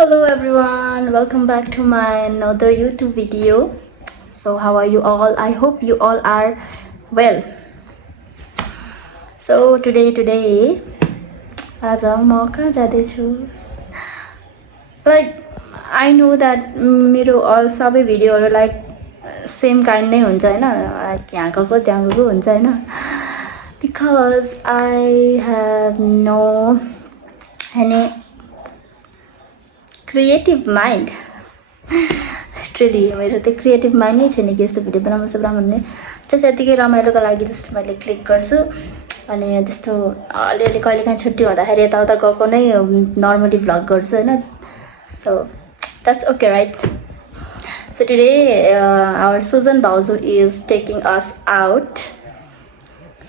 Hello everyone, welcome back to my another YouTube video. So how are you all? I hope you all are well. So today आज म कहाँ जाँदैछु like I know that मेरो सबै भिडियोहरू like same kind नै हुन्छ होइन यहाँ गएको त्यहाँ गएको हुन्छ होइन because I have no any creative mind literally मेरो त्यो क्रिएटिभ माइन्ड नै छैन कि यस्तो भिडियो बनाउनु सक्छ भन्ने जस्ट यतिकै रमाइलोको लागि जस्तो मैले क्लिक गर्छु अनि त्यस्तो अलिअलि कहिलेकाहीँ छुट्टी हुँदाखेरि यताउता गएको नै नर्मली भ्लग गर्छु होइन so that's okay right so today our Sujan bhauju is taking us out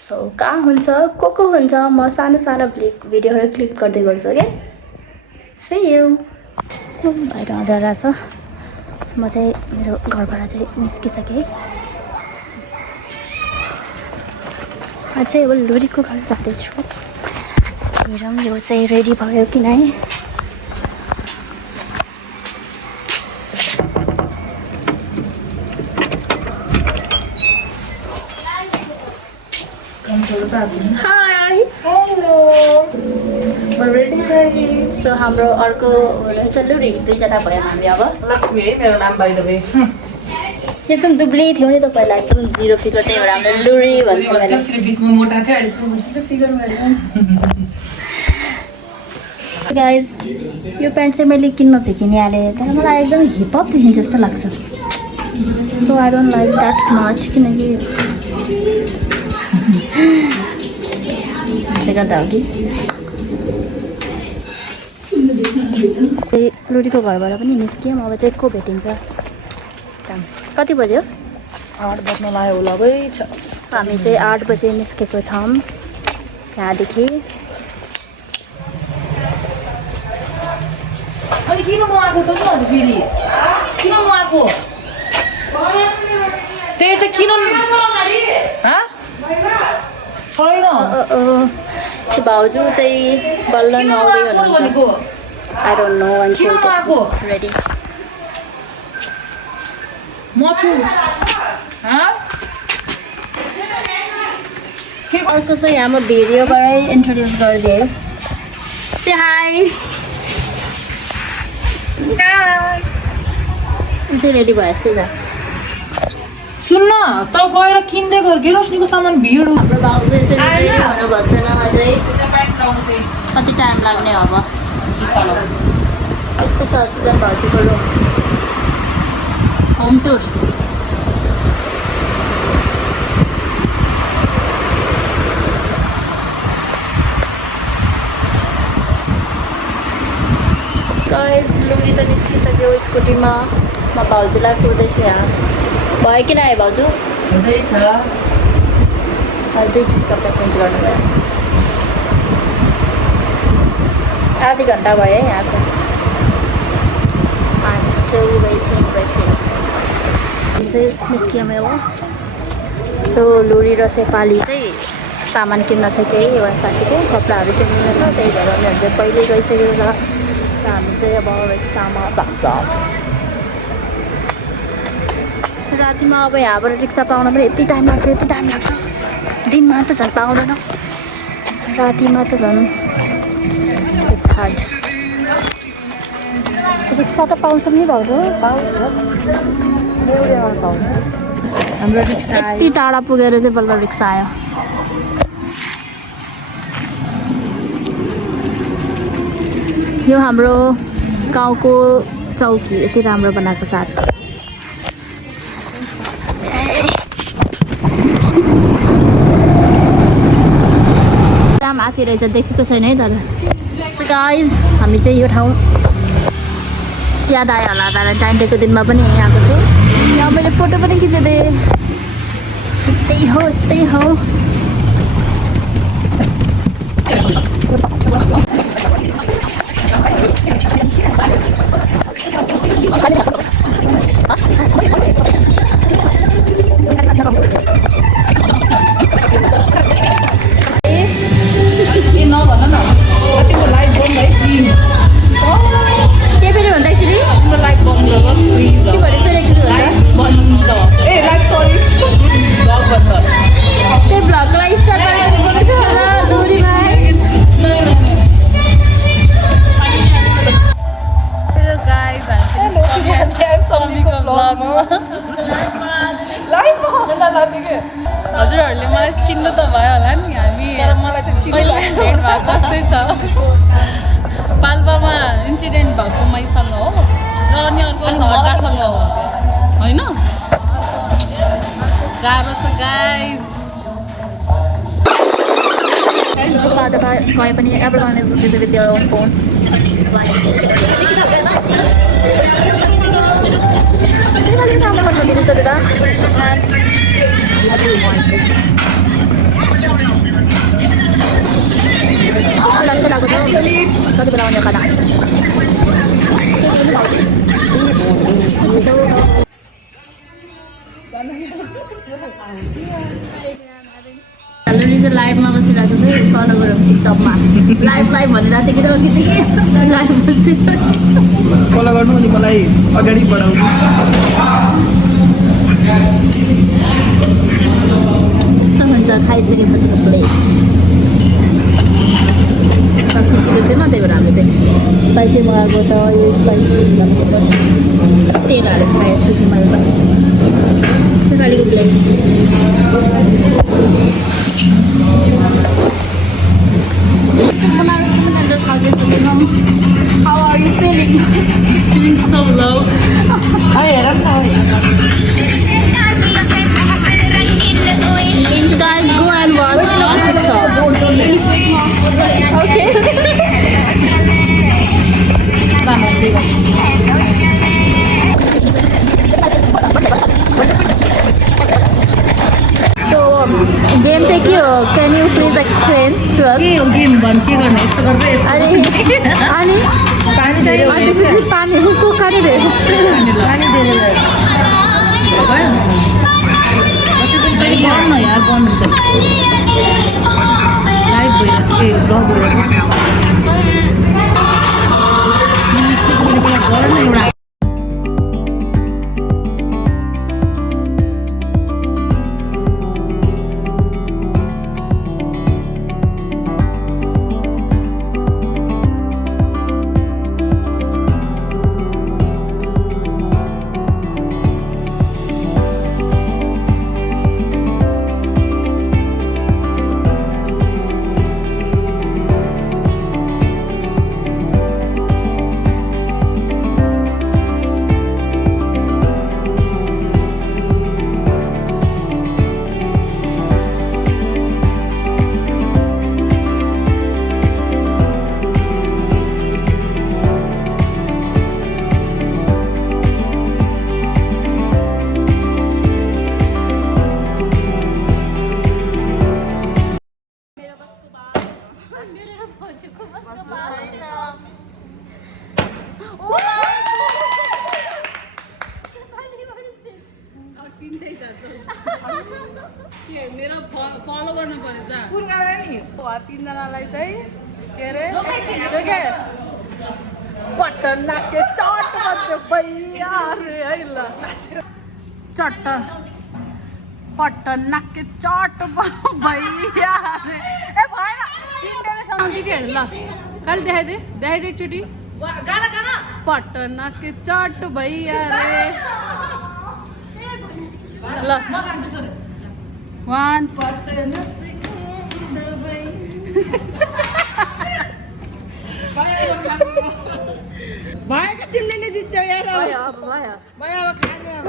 so कहाँ हुन्छ को हुन्छ म सानो सानो भिडियोहरू क्लिक गर्दै गर्छु ओके सी यू बाहिर अँध्यारो छ म चाहिँ मेरो घरबाट चाहिँ निस्किसकेँ अझै अब लुरीको घर जाँदैछु हेरौँ यो चाहिँ रेडी भयो कि नै हाई हेलो सो हाम्रो अर्को हुनुहुन्छ लुरी दुईजना भयो हामी अब लक्ष्मी है मेरो नाम बाइ द वे एकदम दुब्ली थियो नि तपाईँलाई एकदम जिरो फिगर त्यही भएर हाम्रो लुरी भन्थ्यो मैले बिचमा मोटा थियो अहिले जिरो फिगर गाइज यो प्यान्ट चाहिँ मैले किन्न चाहिँ किनिहालेँ तर मलाई एकदम हिपहप देखिन्छ जस्तो लाग्छ so I don't like that much किनकि त्यसले गर्दा हो कि लुरीको घरबाट पनि निस्क्यौँ अब चाहिँ को भेटिन्छ जाम कति बज्यो 8 बज्न लाग्यो होला भाइ हामी चाहिँ 8 बजे निस्केको छौँ त्यहाँदेखि अनि किन म आएको त नि फेरि किन म आएको त्यही त किन त्यो भाउजू चाहिँ बल्ल नुहाउँदै हुनुहुन्छ आई डोन्ट नो वान सी रेडी म छु अर्को चाहिँ यहाँ म भिडियोबाटै इन्ट्रोड्युस गरिदिएँ से हाई चाहिँ रेडी भयो जस्तै छ सुन्न त गएर किन्दै गर के रोशनीको सामान भिड हाम्रो भाउजू यसरी रेडी हुनु बस्दैन अझै कति टाइम लाग्ने अब यस्तो छ सुजन भाउजूको रुम होम टुर गाइस लुरी त निस्किसक्यो स्कुटीमा म भाउजूलाई कुर्दैछु यहाँ भयो कि नआयो भाउजू हुँदैछ दुईचोटि कपडा चेन्ज गर्नु भयो आधी घन्टा भयो है यहाँको आइ एम स्टिल वेटिङ चाहिँ निस्कियौँ अब सो लुरी र सेपाली चाहिँ सामान किन्न सकेँ एउटा साथीको कपडाहरू किन्नु छ त्यही भएर उनीहरू चाहिँ पहिल्यै गइसकेको छ र हामी चाहिँ अब रिक्सामा जान्छौँ रातिमा अब यहाँबाट रिक्सा पाउन पनि यति टाइम लाग्छ दिनमा त झन् पाउँदैन रातिमा त झन् इट्स हार्ड रिक्सा त पाउँछ नि भाउजू हाम्रो रिक्सा यति टाढा पुगेर चाहिँ बल्ल रिक्सा आयो यो हाम्रो गाउँको चौकी यति राम्रो बनाएको छ आज माथि रहेछ देखेको छैन है तर गाइज हामी चाहिँ यो ठाउँ याद आयो होला भ्यालेन्टाइन डेको दिनमा पनि यहीँ आएको छु यहाँ मैले फोटो पनि खिचिदिएँ यस्तै हो नभन न कतिको लाइट बन्द है पहिला भेट भएको जस्तै छ पाल्पामा इन्सिडेन्ट भएको मैसँग हो र अनि अर्को हड्डासँग हो होइन गाह्रो छ गाइज आज गए पनि everyone is busy with their own phone कस्तो लाग्छ कति बेला आउने खाना लाइभमा बसिरहेको चाहिँ फलो गरौँ टिकटकमा लाइभ भनेर थियो कि लाइभ बस्दैछ फलो गर्नु अनि मलाई अगाडि बढाउनु कस्तो हुन्छ खाइसकेपछिको प्लेट सकिसकेको थिएन त्यही भएर हामीले चाहिँ स्पाइसी मगाएको त यो स्पाइसी भनेको पनि तेल हालेर खाएँ यस्तो चाहिँ मैले त खालिको plate How are you feeling? feeling so low Guys, go and watch on TikTok. Okay. So, game चाहिँ के हो? Can you please explain to us? के हो गेम भन् के गर्ने यस्तो गरेर यस्तो अनि पानी चाहियो त्यसपछि पानी कुखानी धेरै पानी धेरै भयो भयो कसै पनि कहिले गर्नु यार गर्नु हुन्छ लाइभ भइरहेछ के ब्लग भइरहेछ प्लिज त्यसपछि पहिला गर्नु एउटा मेरो फलो गर्नु पर्यो जा कुन गाडा नि तीनजनालाई चाहिँ के अरे पट्टन नाके चट बज्यो भैया रे है ल चट्ट पट्टन नाके चट भैया रे ए भएन तिनले सम्झि के ल कहिले देखाइदे एकचोटि गाना गाना पट्टन नाके चट भैया रे ल म गान्छु सर 1 पट्टन भाइको तिमीले नै जित्छौ यार अब भयो अब खाने अब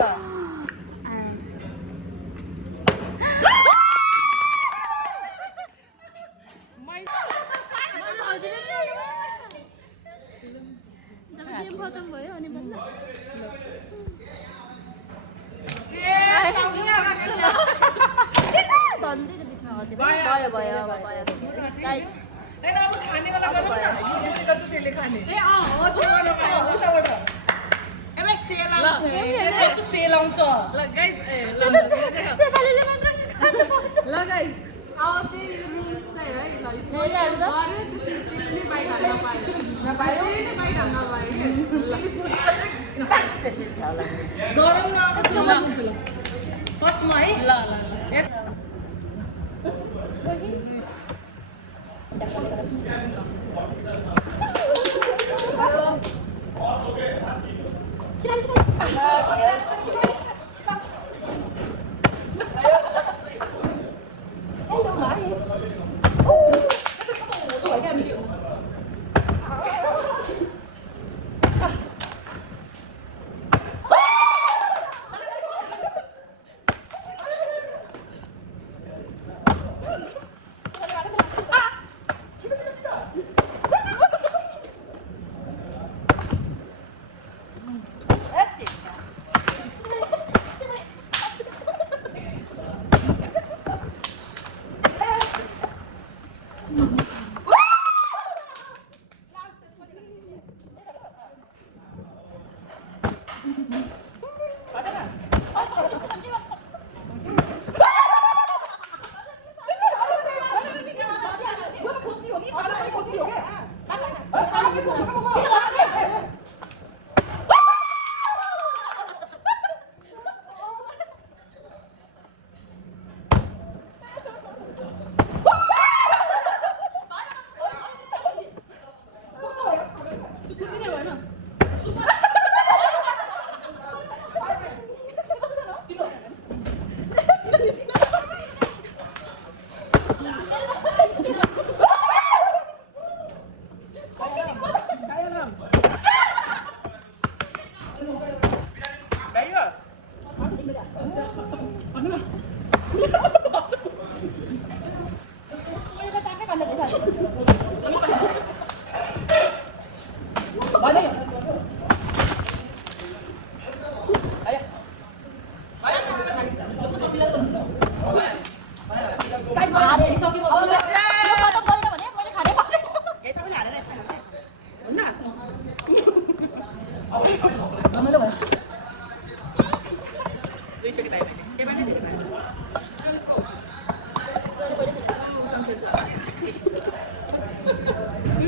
जब गेम खत्म भयो अनि भन्नु धन्दै त बिचमा गर्थ्यो भयो गाइस हैन अब खाने वाला गरौँ न त्यसले खाने ए हो त्यो उताबाट एमै सेल आउँछ सेल आउँछ ल गाइस ए ल सेफालीले मात्र खानु पाउँछ ल गाइस अब चाहिँ रुल्स चाहिँ है ल यो गरे त्यसले तिमीले नै बाइक हाल्न पायो नपायो नि बाइक हाल्न पायो त्यसै छ होला गरौँ न ल फर्स्टमा है ल Hello, hi. Oh.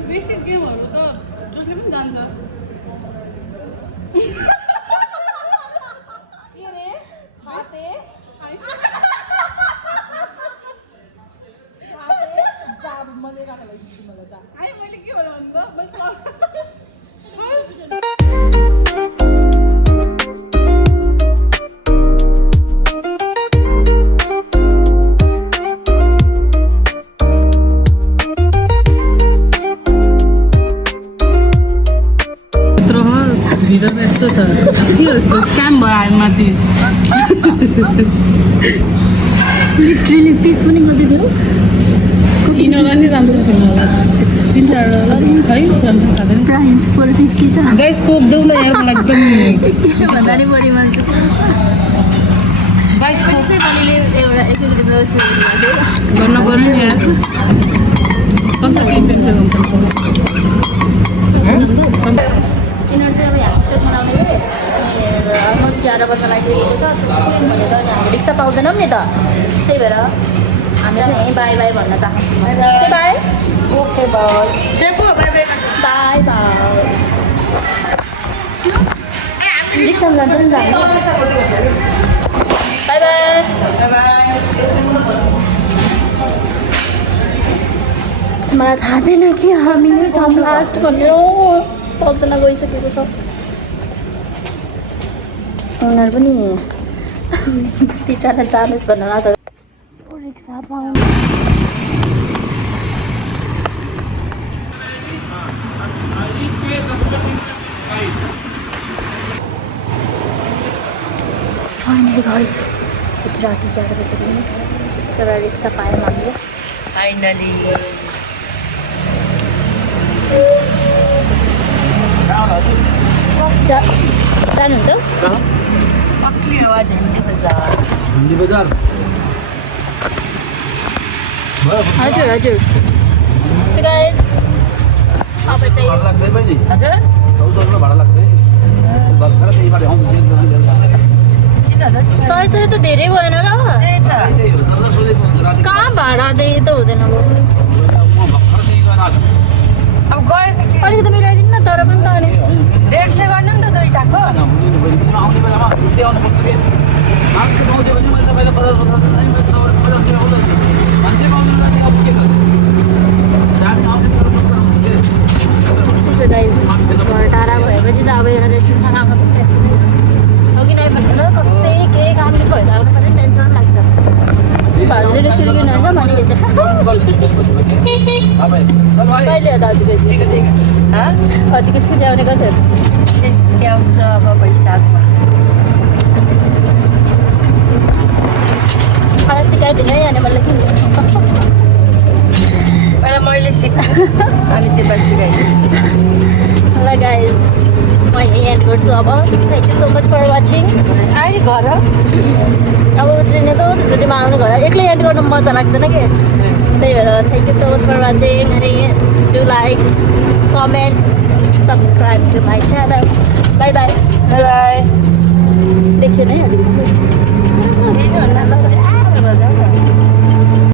बेसी गेमहरू त जसले पनि जान्छ मैले के भन्नु भित्र यस्तो छ के यस्तो स्क्याम भयो हामी माथि लिटरली 30 पनि गरिदियो किनेर नि राम्रो किन होला 3-4 खै राम्रो खाँदैन प्राइस 450 छ गाइस कोक देऊ न यार मलाई एकदम त्यसो भन्दा नि बढी मान्छ गाइस कोक चाहिँ मैले एउटा एक्सचेन्ज गर्न पर्यो नि यार कम त के पेन्छ यिनीहरू चाहिँ अब हाम्रो बनाउने कि अलमोस्ट 11 बज्न लागिसकेको छ भनेर अनि हामी रिक्सा पाउँदैनौँ नि त त्यही भएर हामी चाहिँ यहीँ बाई बाई भन्न चाहन्छौँ bye okay bye bye bye रिक्सामा जान्छ नि त बाई बाई मलाई थाहा थिएन कि हामी नै छौँ लास्ट भनेर सबजना गइसकेको छ उनीहरू पनि बिचरा जानुहोस् भनेर आज रिक्सा पाउनु फाइनली गाइस यति राति 11 बजेको एउटा रिक्सा पायौँ हामीले फाइनली जानुहुन्छ पक्ली आवाज झन्डी बजार हजुर हजुर सो गाइस अब चाहिँ हजुर सय त धेरै भएन र कहाँ भाडा दिए त हुँदैन अब गयो अलिकति मिलाइदिनु न तर पनि त अनि 150 गर्नु नि त दुईटाको गाइस घर टाढा भएपछि चाहिँ अब एउटा रेस्टुरेन्ट खाना आउनु पर्छ अघि नै भन्नु त कतै केही काम नि भएर आउनु पर्ने टेन्सन लाग्छ भाउजूले रेस्टुरेन्ट किन्नुहुन्छ भने कहिले हो दाजु हजुर स्कुटी आउने कति आउँछ अब वैशाखमा मलाई सिकाइदिनु है अनि मलाई किन्छु पहिला मैले सिक्छु अनि त्यो पछि सिकाइदिन्छु ल गाइस म यहीँ एन्ड गर्छु अब thank you so much for watching आइ घर अब उत्रिने त त्यसपछि म आउनु घर एक्लै एन्ड गर्नु मजा लाग्दैन कि त्यही भएर thank you so much for watching अनि do like comment subscribe to my channel bye bye bye देखियो नै हजुर